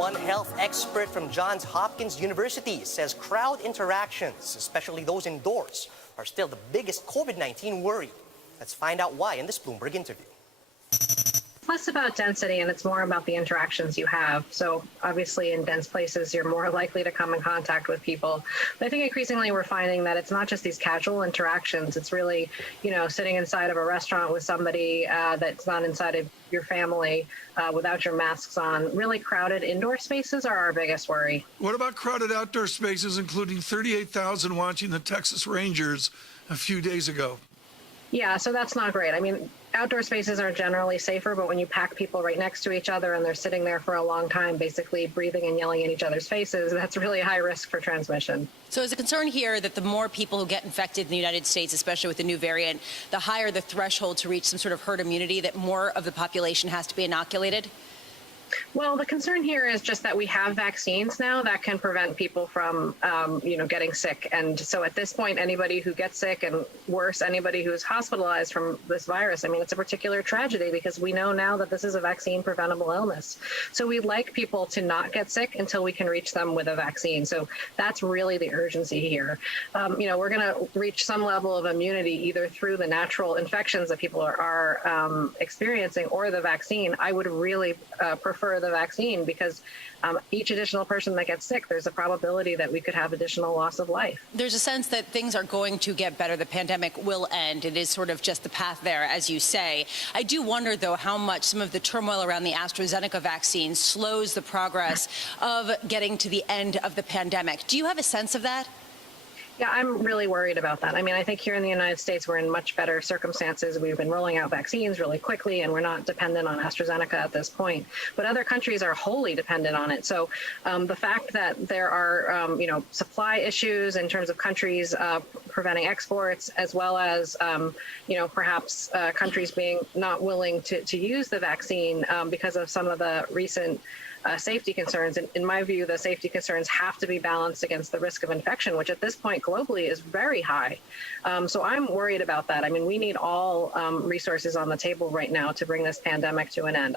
One health expert from Johns Hopkins University says crowd interactions, especially those indoors, are still the biggest COVID-19 worry. Let's find out why in this Bloomberg interview. Less about density and it's more about the interactions you have. So obviously in dense places, you're more likely to come in contact with people. But I think increasingly we're finding that it's not just these casual interactions. It's really, sitting inside of a restaurant with somebody that's not inside of your family without your masks on. Really crowded indoor spaces are our biggest worry. What about crowded outdoor spaces, including 38,000 watching the Texas Rangers a few days ago? Yeah, so that's not great. I mean, outdoor spaces are generally safer, but when you pack people right next to each other and they're sitting there for a long time, basically breathing and yelling in each other's faces, that's really a high risk for transmission. So is a concern here that the more people who get infected in the United States, especially with the new variant, the higher the threshold to reach some sort of herd immunity, that more of the population has to be inoculated? Well, the concern here is just that we have vaccines now that can prevent people from, getting sick. And so at this point, anybody who gets sick and worse, anybody who's hospitalized from this virus, I mean, it's a particular tragedy because we know now that this is a vaccine preventable illness. So we'd like people to not get sick until we can reach them with a vaccine. So that's really the urgency here. We're going to reach some level of immunity either through the natural infections that people are experiencing or the vaccine. I would really prefer the vaccine because each additional person that gets sick, there's a probability that we could have additional loss of life. There's a sense that things are going to get better. The pandemic will end. It is sort of just the path there, as you say. I do wonder, though, how much some of the turmoil around the AstraZeneca vaccine slows the progress of getting to the end of the pandemic. Do you have a sense of that? Yeah, I'm really worried about that. I mean, I think here in the United States, we're in much better circumstances. We've been rolling out vaccines really quickly, and we're not dependent on AstraZeneca at this point. But other countries are wholly dependent on it. So the fact that there are, supply issues in terms of countries preventing exports, as well as, perhaps countries being not willing to use the vaccine because of some of the recent safety concerns. In my view, the safety concerns have to be balanced against the risk of infection, which at this point globally is very high. So I'm worried about that. I mean, we need all resources on the table right now to bring this pandemic to an end.